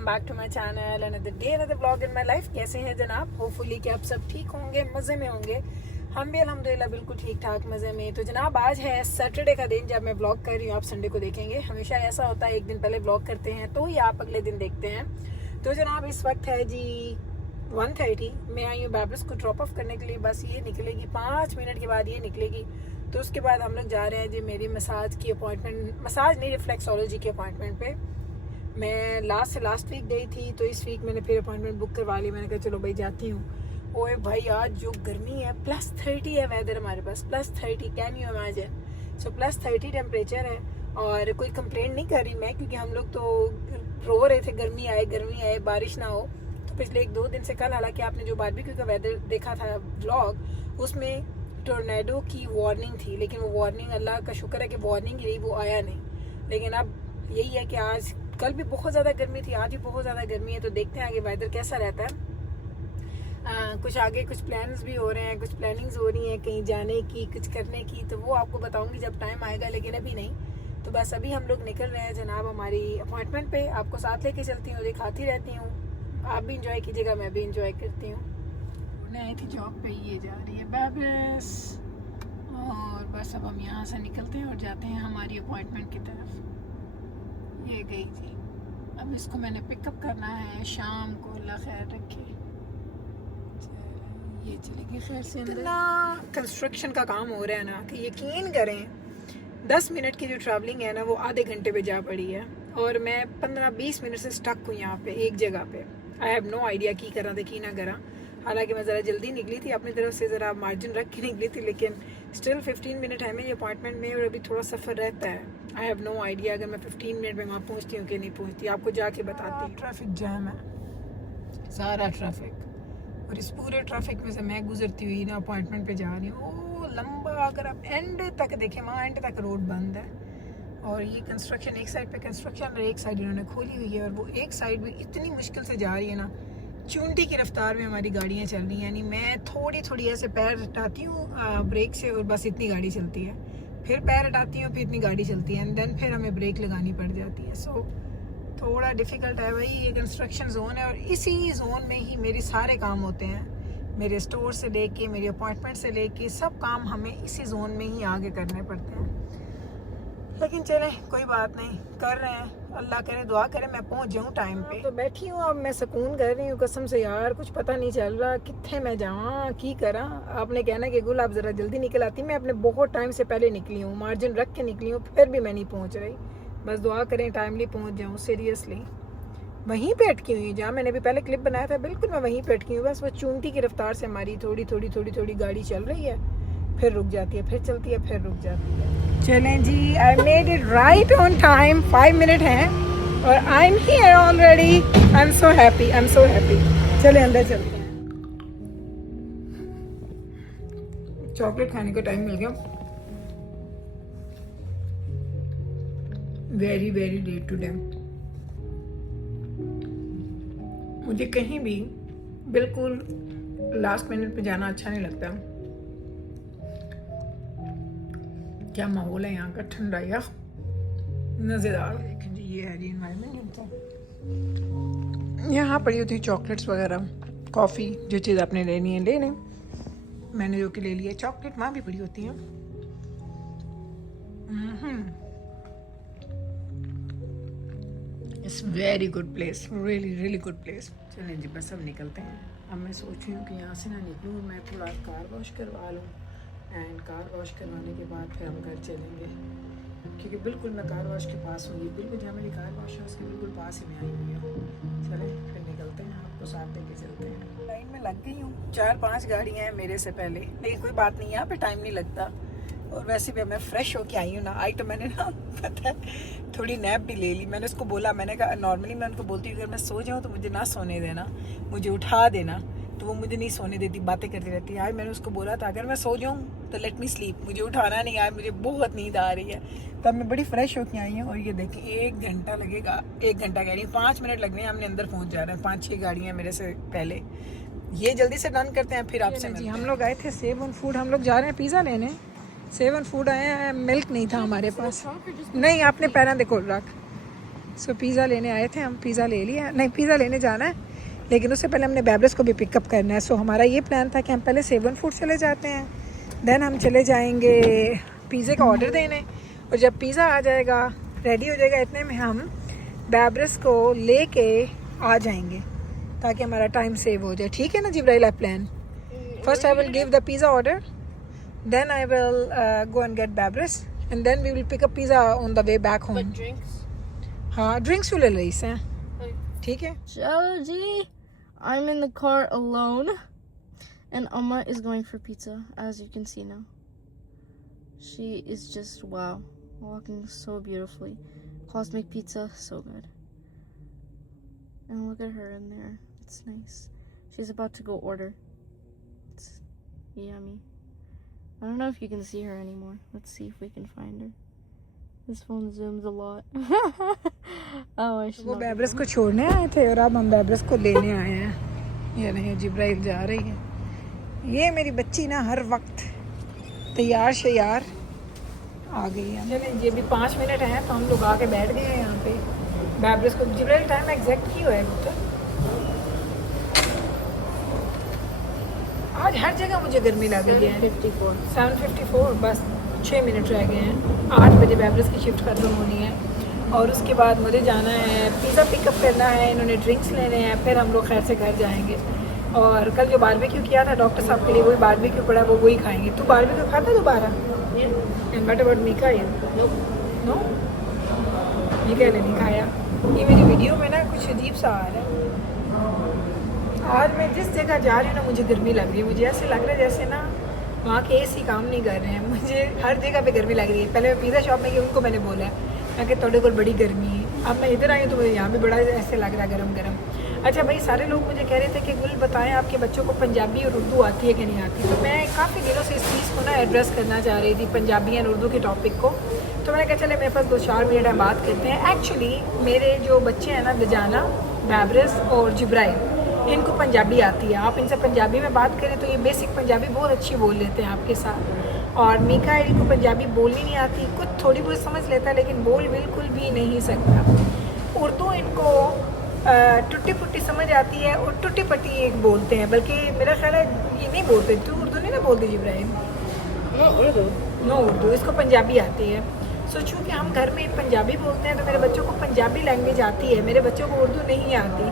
Welcome back to my channel another day another blog in my life. कैसे हैं जनाब? Hopefully कि आप सब ठीक होंगे, मज़े में होंगे। हम भी अल्हम्दुलिल्लाह बिल्कुल ठीक ठाक मज़े में। तो जनाब आज है सैटरडे का दिन जब मैं ब्लॉग कर रही हूँ। आप संडे को देखेंगे, हमेशा ऐसा होता है एक दिन पहले ब्लॉग करते हैं तो ही आप अगले दिन देखते हैं। तो जनाब इस वक्त है जी 1:30। मैं आई हूँ बैबरस को ड्रॉप ऑफ करने के लिए। बस ये निकलेगी 5 मिनट के बाद ये निकलेगी। तो उसके बाद हम लोग जा रहे हैं जी मेरी मसाज की अपॉइंटमेंट, मसाज नहीं रिफ्लेक्सोलॉजी की अपॉइंटमेंट पे। मैं लास्ट वीक गई थी तो इस वीक मैंने फिर अपॉइंटमेंट बुक करवा ली। मैंने कहा चलो भाई जाती हूँ। ओए भाई आज जो गर्मी है, +30 है वेदर हमारे पास, +30, can you imagine. So +30 temperature है और कोई कंप्लेंट नहीं कर रही मैं, क्योंकि हम लोग तो रो रहे थे गर्मी आए बारिश ना हो। तो पिछले 1-2 दिन से कल, हालांकि आपने जो बारबेक्यू का वेदर देखा था व्लॉग, उसमें टोर्नेडो की वार्निंग थी, लेकिन वो वार्निंग अल्लाह का शुक्र है कि वार्निंग रही, वो आया नहीं। लेकिन अब यही है कि आज कल भी बहुत ज़्यादा गर्मी थी, आज भी बहुत ज़्यादा गर्मी है। तो देखते हैं आगे वेदर कैसा रहता है। कुछ आगे कुछ प्लान्स भी हो रहे हैं, कुछ प्लानिंग्स हो रही हैं कहीं जाने की, कुछ करने की, तो वो आपको बताऊंगी जब टाइम आएगा, लेकिन अभी नहीं। तो बस अभी हम लोग निकल रहे हैं जनाब हमारी अपॉइंटमेंट पे। आपको साथ लेके चलती हूँ, दिखाती रहती हूँ, आप भी इंजॉय कीजिएगा, मैं भी इंजॉय करती हूँ। मैं आई थी जॉब पे, ये जा रही है बैबरस, और बस अब हम यहाँ से निकलते हैं और जाते हैं हमारी अपॉइंटमेंट की तरफ। ये गई थी, अब इसको मैंने पिकअप करना है शाम को, अल्लाह खैर रखे। ये चलेगी खैर से। इतना कंस्ट्रक्शन का काम हो रहा है ना कि यकीन करें 10 मिनट की जो ट्रैवलिंग है ना वो आधे घंटे पे जा पड़ी है, और मैं 15-20 मिनट से स्टक हूँ यहाँ पे एक जगह पे। आई हैव नो आइडिया की करा थे की ना करा। हालांकि मैं ज़रा जल्दी निकली थी, अपनी तरफ से ज़रा मार्जिन रख के निकली थी, लेकिन स्टिल 15 मिनट है मेरी अपॉइंटमेंट में और अभी थोड़ा सफ़र रहता है। आई हैव नो आइडिया अगर मैं 15 मिनट में वहाँ पहुँचती हूँ कि नहीं पहुँचती, आपको जाके बताती हूँ। ट्रैफिक जैम है, सारा ट्रैफिक, और इस पूरे ट्रैफिक में से मैं गुजरती हुई ना अपॉइंटमेंट पे जा रही हूँ। ओ लंबा, अगर आप एंड तक देखें वहाँ एंड तक रोड बंद है, और ये कंस्ट्रक्शन, एक साइड पे कंस्ट्रक्शन और एक साइड इन्होंने खोली हुई है, और वो एक साइड भी इतनी मुश्किल से जा रही है ना, चूंटी की रफ्तार में हमारी गाड़ियाँ चल रही हैं। यानी मैं थोड़ी ऐसे पैर हटाती हूँ ब्रेक से और बस इतनी गाड़ी चलती है, फिर पैर हटाती हूँ फिर इतनी गाड़ी चलती है, एंड देन फिर हमें ब्रेक लगानी पड़ जाती है। सो थोड़ा डिफ़िकल्ट है भाई। ये कंस्ट्रक्शन जोन है और इसी जोन में ही मेरे सारे काम होते हैं, मेरे स्टोर से लेके, मेरी अपॉइंटमेंट से लेके, सब काम हमें इसी जोन में ही आगे करने पड़ते हैं। लेकिन चलें कोई बात नहीं, कर रहे हैं, अल्लाह करे, दुआ करे मैं पहुंच जाऊं टाइम पे। तो बैठी हूँ अब, मैं सुकून कर रही हूँ कसम से यार। कुछ पता नहीं चल रहा कितने मैं जाऊँ की करा। आपने कहना कि गुल आप ज़रा जल्दी निकल आती, मैं अपने बहुत टाइम से पहले निकली हूँ, मार्जिन रख के निकली हूँ, फिर भी मैं नहीं पहुँच रही। बस दुआ करें टाइमली पहुँच जाऊँ। सीरियसली वहीं पे अटकी हुई जहाँ मैंने भी पहले क्लिप बनाया था, बिल्कुल मैं वहीं पे अटकी हूँ। बस वो चूंटी की रफ्तार से हमारी थोड़ी गाड़ी चल रही है, फिर रुक जाती है, फिर चलती है, फिर रुक जाती है। चलें जी, I made it right on time. 5 minute हैं और I am here already. I am so happy. चलें अंदर चलते हैं। चॉकलेट खाने का टाइम मिल गया। Very late today. मुझे कहीं भी बिल्कुल लास्ट मिनट पे जाना अच्छा नहीं लगता। क्या माहौल है यहाँ का, ठंडा या मज़ेदार। देखें जी, ये है जी एनवायरनमेंट। यहाँ पड़ी होती है चॉकलेट्स वगैरह, कॉफ़ी, जो चीज़ आपने लेनी है ले लें। मैंने जो कि ले लिया चॉकलेट, वहाँ भी पड़ी होती है। It's very good place, really good place. चलें जी बस अब निकलते हैं। अब मैं सोच रही हूँ कि यहाँ से ना निकलूँ, मैं थोड़ा कार वॉश करवा लूँ, एंड कार वॉश करवाने के बाद फिर हम घर चलेंगे, क्योंकि बिल्कुल मैं कार वॉश के पास हूँ। ये बिल्कुल जहाँ मेरी कार वॉश है उसके बिल्कुल पास ही मैं आई हुई हूँ। चलें फिर निकलते हैं, आपको साथ लेके चलते हैं। लाइन में लग गई हूँ, 4-5 गाड़ियाँ हैं मेरे से पहले, लेकिन कोई बात नहीं, यहाँ पे टाइम नहीं लगता। और वैसे भी मैं फ्रेश होके आई हूँ ना। आई तो मैंने ना पता है थोड़ी नैप भी ले ली। मैंने उसको बोला, मैंने कहा नॉर्मली मैं उनको बोलती हूँ अगर मैं सो जाऊँ तो मुझे ना सोने देना, मुझे उठा देना, तो वो मुझे नहीं सोने देती, बातें करती रहती है। आज मैंने उसको बोला था अगर मैं सो जाऊँ तो लेट मी स्लीप, मुझे उठाना नहीं, आए मुझे बहुत नींद आ रही है। तब मैं बड़ी फ्रेश होके आई हूँ। और ये देखिए 1 घंटा लगेगा, 1 घंटा कह रही हूँ, 5 मिनट लगने हैं, हमने अंदर पहुँच जा रहे हैं। 5-6 गाड़ियाँ मेरे से पहले, ये जल्दी से डन करते हैं फिर आपसे मिलते हैं। हम लोग आए थे सेवन फूड, हम लोग जा रहे हैं पिज़्ज़ा लेने। सेवन फूड आए हैं, मिल्क नहीं था हमारे पास। नहीं, आपने पैरा देखो रख, सो पिज़्ज़ा लेने आए थे हम, पिज़्ज़ा ले लिया, नहीं पिज़्ज़ा लेने जाना है लेकिन उससे पहले हमने बैब्रस को भी पिकअप करना है। सो हमारा ये प्लान था कि हम पहले सेवन फूड चले जाते हैं, देन हम चले जाएंगे पिज़्ज़े का ऑर्डर देने, और जब पिज़्ज़ा आ जाएगा रेडी हो जाएगा इतने में हम बैब्रस को लेके आ जाएंगे ताकि हमारा टाइम सेव हो जाए। ठीक है ना Jibrail plan? First I will give the pizza order, then I will go and get Babris, and then we will pick up pizza on the way back home. But drinks? हाँ drinks ले रही हैं, ठीक है। Chalo ji, I'm in the car alone, and Amma is going for pizza, as you can see now. She is just wow, walking so beautifully. Cosmic Pizza, so good. And look at her in there. It's nice. She's about to go order. It's yummy. I don't know if you can see her anymore. Let's see if we can find her. This phone zooms a lot. Oh, I should. वो बैब्रस को छोड़ने आए थे और अब हम बैब्रस को लेने आए हैं। ये नहीं जिब्राइल जा रही है। ये मेरी बच्ची ना हर वक्त तैयार शैयार आ गई है। चलें ये भी 5 मिनट हैं तो हम लोग आके बैठ गए हैं यहाँ पे बैब्रस को। जिब्राइल टाइम एग्जैक्ट ही हुआ है पुत्र। आज हर जगह मुझे गर्मी लग रही है। 7:54 बस 6 मिनट रह गए हैं। 8 बजे बैब्रस की शिफ्ट खत्म होनी है और उसके बाद मुझे जाना है, पिज़्ज़ा पिकअप करना है, इन्होंने ड्रिंक्स लेने हैं, फिर हम लोग खैर से घर जाएंगे। और कल जो बारबेक्यू किया था डॉक्टर साहब के लिए वही बारबेक्यू पड़ा, वो वही खाएंगे। तू बारबेक्यू खाता दोबारा? And what about Mika? No, Mika ने नहीं खाया। ये मेरी वीडियो में ना कुछ अजीब सा आ रहा है। आज मैं जिस जगह जा रही हूँ ना मुझे गर्मी लग रही है। मुझे ऐसे लग रहा है जैसे ना वहाँ के एसी काम नहीं कर रहे हैं, मुझे हर जगह पे गर्मी लग रही है। पहले मैं पिज़्ज़ा शॉप में गई, उनको मैंने बोला मैं कि थोड़े को बड़ी गर्मी है। अब मैं इधर आई हूँ तो मुझे यहाँ भी बड़ा ऐसे लग रहा है गरम गरम। अच्छा भाई, सारे लोग मुझे कह रहे थे कि गुल बताएं आपके बच्चों को पंजाबी और उर्दू आती है कि नहीं आती। तो मैं काफ़ी दिनों से इस चीज़ को ना एड्रेस करना चाह रही थी, पंजाबी और उर्दू के टॉपिक को। तो मैंने कहा चले मेरे पास 2-4 मिनट है, बात करते हैं। एक्चुअली मेरे जो बच्चे हैं ना, दजाना, बैब्रस और जिब्राइल, इनको पंजाबी आती है। आप इनसे पंजाबी में बात करें तो ये बेसिक पंजाबी बहुत अच्छी बोल लेते हैं आपके साथ। और मीका को पंजाबी बोलनी नहीं आती, कुछ थोड़ी बहुत समझ लेता है लेकिन बोल बिल्कुल भी नहीं सकता। उर्दू इनको टुट्टी फुट्टी समझ आती है और टुट्टी पट्टी एक बोलते हैं, बल्कि मेरा ख्याल है ये नहीं बोलते। तू उर्दू नहीं ना बोलती जिब्राहिम? नो उर्दू, इसको पंजाबी आती है। सो चूँकि हम घर में पंजाबी बोलते हैं तो मेरे बच्चों को पंजाबी लैंग्वेज आती है, मेरे बच्चों को उर्दू नहीं आती।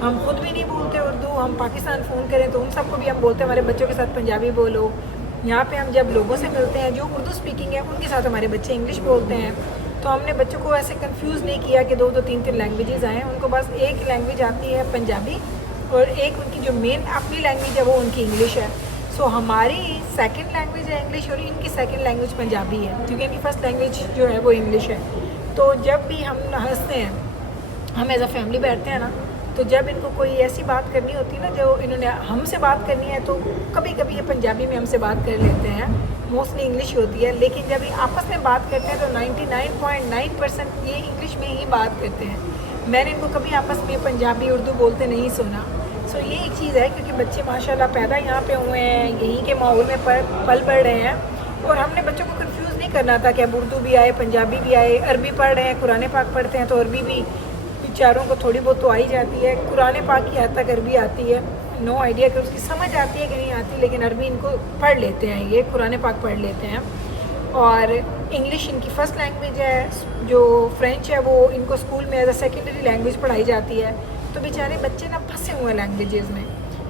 हम खुद भी नहीं बोलते उर्दू। हम पाकिस्तान फ़ोन करें तो उन सबको भी हम बोलते हैं हमारे बच्चों के साथ पंजाबी बोलो। यहाँ पे हम जब लोगों से मिलते हैं जो उर्दू स्पीकिंग है उनके साथ हमारे बच्चे इंग्लिश बोलते हैं। तो हमने बच्चों को ऐसे कंफ्यूज नहीं किया कि 2-2, 3-3 लैंग्वेजेस आएँ। उनको बस एक लैंग्वेज आती है पंजाबी और एक उनकी जो मेन अपनी लैंग्वेज है वो उनकी इंग्लिश है। सो हमारी सेकंड लैंग्वेज है इंग्लिश और इनकी सेकंड लैंग्वेज पंजाबी है, क्योंकि इनकी फर्स्ट लैंग्वेज जो है वो इंग्लिश है। तो जब भी हम हंसते हैं, हम एज अ फैमिली बैठते हैं ना, तो जब इनको कोई ऐसी बात करनी होती है ना जो इन्होंने हमसे बात करनी है, तो कभी कभी ये पंजाबी में हमसे बात कर लेते हैं, मोस्टली इंग्लिश होती है। लेकिन जब ये आपस में बात करते हैं तो 99.9% ये इंग्लिश में ही बात करते हैं। मैंने इनको कभी आपस में पंजाबी उर्दू बोलते नहीं सुना। सो ये एक चीज़ है, क्योंकि बच्चे माशाल्लाह पैदा यहाँ पे हुए हैं, यहीं के माहौल में पल बढ़ रहे हैं। और हमने बच्चों को कंफ्यूज नहीं करना था कि अब उर्दू भी आए, पंजाबी भी आए, अरबी पढ़ रहे हैं, कुरान पाक पढ़ते हैं तो अरबी भी बेचारों को थोड़ी बहुत तो आ ही जाती है। कुरान पाक की हद तक अरबी आती है, नो आइडिया कि उसकी समझ आती है कि नहीं आती, लेकिन अरबी इनको पढ़ लेते हैं, ये कुरान पाक पढ़ लेते हैं। और इंग्लिश इनकी फ़र्स्ट लैंग्वेज है, जो फ्रेंच है वो इनको स्कूल में एज अ सेकेंडरी लैंग्वेज पढ़ाई जाती है। तो बेचारे बच्चे ना फंसे हुए लैंग्वेजेस में।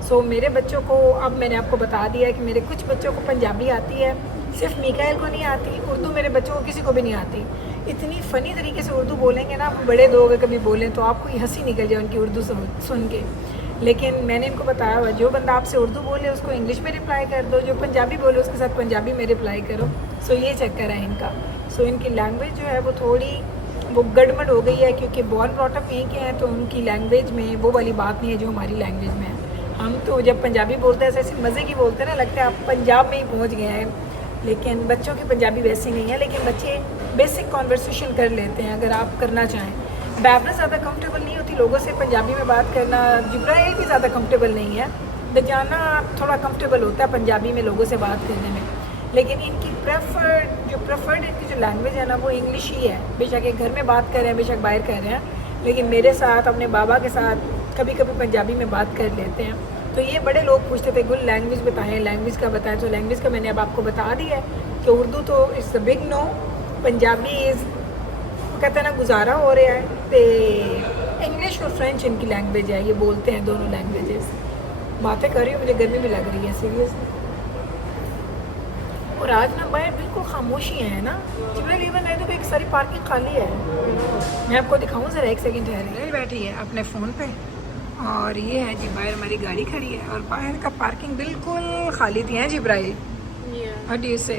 सो मेरे बच्चों को, अब मैंने आपको बता दिया है कि मेरे कुछ बच्चों को पंजाबी आती है, सिर्फ मीकाइल को नहीं आती। उर्दू मेरे बच्चों को किसी को भी नहीं आती। इतनी फ़नी तरीके से उर्दू बोलेंगे ना, आप बड़े दो अगर कभी बोलें तो आपको ये हंसी निकल जाए उनकी उर्दू सुन के। लेकिन मैंने इनको बताया हुआ, जो बंदा आपसे उर्दू बोले उसको इंग्लिश में रिप्लाई कर दो, जो पंजाबी बोले उसके साथ पंजाबी में रिप्लाई करो। सो ये चक्कर है इनका। सो इनकी लैंग्वेज जो है वो थोड़ी वो गड़बड़ हो गई है, क्योंकि बॉर्न ब्रॉटअप यहीं के हैं, तो उनकी लैंग्वेज में वो वाली बात नहीं है जो हमारी लैंग्वेज में है। हम तो जब पंजाबी बोलते हैं ऐसे मज़े की बोलते हैं ना, लगता है आप पंजाब में ही पहुँच गए हैं। लेकिन बच्चों की पंजाबी वैसी नहीं है, लेकिन बच्चे बेसिक कॉन्वर्सेशन कर लेते हैं अगर आप करना चाहें। बैब्रस ज़्यादा कंफर्टेबल नहीं होती लोगों से पंजाबी में बात करना, जिब्राइल भी ज़्यादा कंफर्टेबल नहीं है, दजाना थोड़ा कंफर्टेबल होता है पंजाबी में लोगों से बात करने में। लेकिन इनकी प्रेफर्ड इनकी जो लैंग्वेज है ना वो इंग्लिश ही है। बेशक एक घर में बात कर रहे हैं, बेशक बाहर कर रहे हैं, लेकिन मेरे साथ, अपने बाबा के साथ कभी कभी पंजाबी में बात कर लेते हैं। तो ये बड़े लोग पूछते थे गुल लैंग्वेज बताएं, लैंग्वेज का बताएं। तो लैंग्वेज का मैंने अब आपको बता दिया है कि उर्दू तो it's a big no, Punjabi is कहते हैं ना गुजारा हो रहा है, तो इंग्लिश और फ्रेंच इनकी लैंग्वेज है, ये बोलते हैं दोनों लैंग्वेजेस। बातें कर रही हूँ, मुझे गर्मी भी लग रही है सीरियसली। और आज ना बाहर बिल्कुल खामोशी है ना, जिब्राइल इवन है तो एक सारी पार्किंग खाली है। मैं आपको दिखाऊं ज़रा, एक सेकंड ठहरे। बैठी है अपने फ़ोन पे और ये है जी बाहर हमारी गाड़ी खड़ी है और बाहर का पार्किंग बिल्कुल खाली थी है जिब्राइल। व्हाट डू यू से?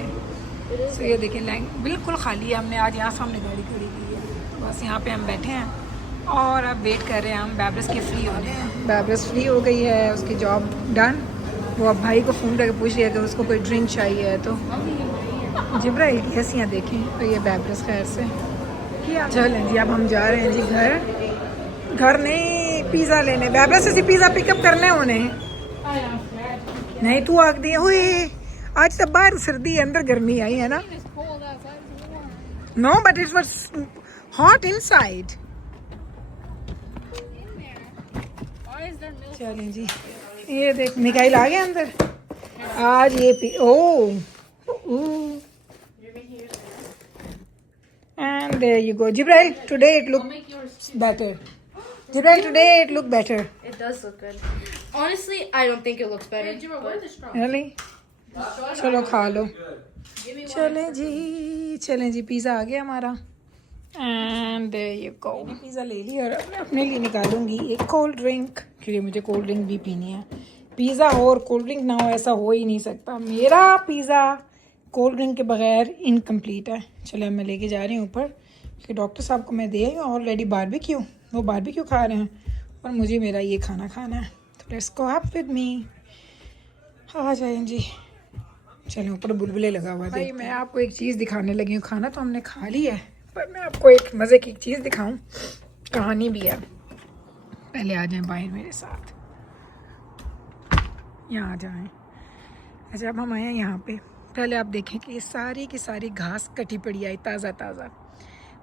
तो ये देखिए लैंग बिल्कुल खाली है, हमने आज यहाँ सामने गाड़ी खड़ी की है। तो बस यहाँ पे हम बैठे हैं और अब वेट कर रहे हैं हम बैब्रस के फ्री होने हैं। बैब्रस फ्री हो गई है, उसकी जॉब डन। वो अब भाई को फ़ोन करके पूछ लिया कि उसको कोई ड्रिंक चाहिए। तो जिब्राइल की हंसियाँ देखें। तो ये बैब्रस खैर से किया। चलें जी, अब हम जा रहे हैं जी घर नहीं पिज़्ज़ा लेने। बैब्रस से पिज़्ज़ा पिकअप करने उन्हें नहीं तू आग दी हुई। आज तब बाहर सर्दी है, अंदर गर्मी आई है ना। No but it was hot inside. चलें जी, ये देख मिकाइल आ गया अंदर। आज ये and there you go. Jibrail, today it looks better. Jibrail, today it look better. It does look good. Honestly, I don't think it looks better. Really? चलो खा लो। चलें जी पिज़्ज़ा आ गया हमारा। एंड ये को पिज़्ज़ा ले ली और अपने लिए निकालूंगी एक कोल्ड ड्रिंक, क्योंकि मुझे कोल्ड ड्रिंक भी पीनी है। पिज़्ज़ा हो और कोल्ड ड्रिंक ना हो ऐसा हो ही नहीं सकता। मेरा पिज़्ज़ा कोल्ड ड्रिंक के बगैर इनकम्प्लीट है। चले मैं लेके जा रही हूँ ऊपर, क्योंकि डॉक्टर साहब को मैं दे आई हूँ ऑलरेडी बारबेक्यू। वो बारबेक्यू खा रहे हैं और मुझे मेरा ये खाना खाना है। तो let's go up with me. आ जाएं जी, चलो ऊपर बुलबुले लगा हुआ है। भाई मैं आपको एक चीज़ दिखाने लगी हूँ। खाना तो हमने खा लिया है, पर मैं आपको एक मज़े की चीज़ दिखाऊं, कहानी भी है। पहले आ जाएं बाहर मेरे साथ, यहाँ आ जाएं। अच्छा अब हम आए हैं यहाँ पे। पहले आप देखें कि ये सारी की सारी घास कटी पड़ी आई ताज़ा ताज़ा।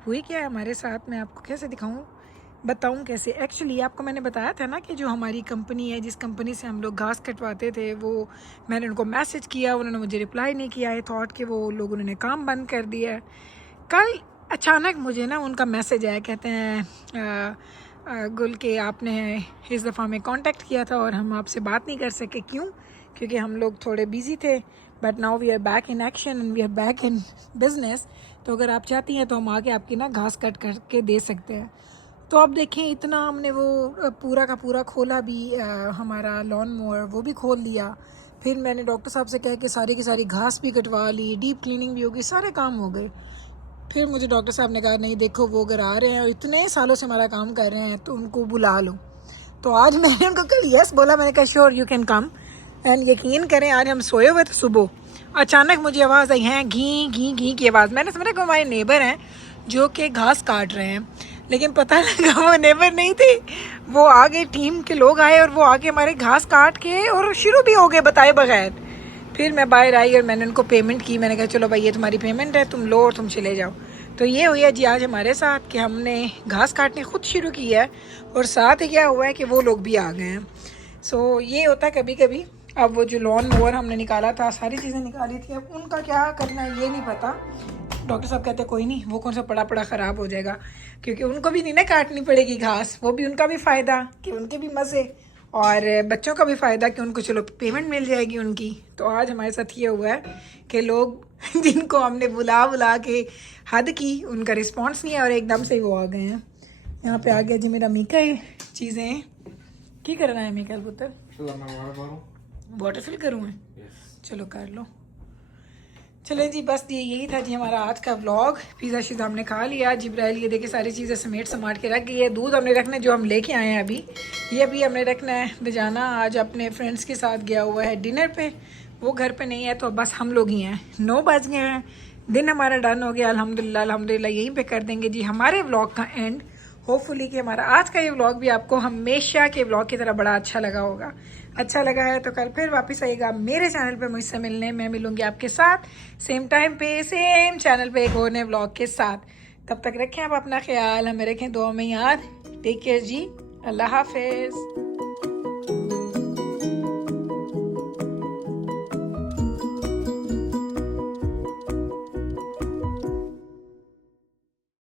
हुई क्या है हमारे साथ, मैं आपको कैसे दिखाऊं, बताऊं कैसे। एक्चुअली आपको मैंने बताया था ना कि जो हमारी कंपनी है, जिस कंपनी से हम लोग घास कटवाते थे, वो मैंने उनको मैसेज किया, उन्होंने मुझे रिप्लाई नहीं किया। आई थॉट कि वो लोग उन्होंने काम बंद कर दिया है। कल अचानक मुझे ना उनका मैसेज आया, कहते हैं गुल के आपने इस दफ़ा हमें कांटेक्ट किया था और हम आपसे बात नहीं कर सके। क्यों? क्योंकि हम लोग थोड़े बिजी थे, but now we are back in action and we are back in business. तो अगर आप चाहती हैं तो हम आके आपकी ना घास कट करके दे सकते हैं। तो अब देखें इतना हमने वो पूरा का पूरा खोला भी, हमारा लॉन मोवर वो भी खोल लिया। फिर मैंने डॉक्टर साहब से कह के सारी की सारी घास भी कटवा ली, डीप क्लीनिंग भी हो गई, सारे काम हो गए। फिर मुझे डॉक्टर साहब ने कहा नहीं देखो वो अगर आ रहे हैं और इतने सालों से हमारा काम कर रहे हैं तो उनको बुला लो। तो आज मैंने उनको कल यस बोला, मैंने कहा sure you can come. And यकीन करें आज हम सोए हुए थे, सुबह अचानक मुझे आवाज़ आई है घी घी घी की आवाज़। मैंने समझा कि हमारे नेबर हैं जो कि घास काट रहे हैं, लेकिन पता लगा वो नेबर नहीं थे, वो आगे टीम के लोग आए और वो आगे हमारे घास काट के और शुरू भी हो गए बताए बगैर। फिर मैं बाहर आई और मैंने उनको पेमेंट की। मैंने कहा चलो भाई ये तुम्हारी पेमेंट है, तुम लो और तुम चले जाओ। तो ये हुआ जी आज हमारे साथ कि हमने घास काटने खुद शुरू की है और साथ ही क्या हुआ है कि वो लोग भी आ गए हैं। सो ये होता है कभी कभी। अब वो जो लॉन मोवर हमने निकाला था, सारी चीज़ें निकाली थी, अब उनका क्या करना है ये नहीं पता। डॉक्टर साहब कहते कोई नहीं, वो कौन सा पड़ा पड़ा ख़राब हो जाएगा, क्योंकि उनको भी नहीं ना काटनी पड़ेगी घास, वो भी उनका भी फ़ायदा कि उनके भी मज़े और बच्चों का भी फ़ायदा कि उनको चलो पेमेंट मिल जाएगी उनकी। तो आज हमारे साथ ये हुआ है कि लोग जिनको हमने बुला बुला के हद की, उनका रिस्पॉन्स नहीं है और एकदम से वो आ गए हैं। यहाँ पे आ गया जी मेरा मीकल। चीज़ें क्या करना है मीकल पुत्र? वाटर फिल करूँ मैं? चलो कर लो। चलें जी बस ये यही था जी हमारा आज का व्लॉग। पिज़्ज़ा शीज़ा हमने खा लिया। जिब्राइल ये देखिए सारी चीज़ें समेट समाट के रख गई है। दूध हमने रखना है जो हम लेके आए हैं अभी, ये भी हमने रखना है। बेजाना आज अपने फ्रेंड्स के साथ गया हुआ है डिनर पे, वो घर पे नहीं है, तो बस हम लोग ही हैं। 9 बज गए हैं, दिन हमारा डन हो गया अल्हम्दुलिल्लाह। अल्हम्दुलिल्लाह यहीं पे कर देंगे जी हमारे व्लॉग का एंड। होपफुली कि हमारा आज का ये व्लॉग भी आपको हमेशा के व्लॉग की तरह बड़ा अच्छा लगा होगा। अच्छा लगा है तो कल फिर वापस आइएगा मेरे चैनल पे मुझसे मिलने। मैं मिलूंगी आपके साथ सेम टाइम पे सेम चैनल पे एक और नए व्लॉग के साथ। तब तक रखें आप अपना ख्याल, हमें रखें दुआ में याद। टेक केयर जी, अल्लाह हाफिज।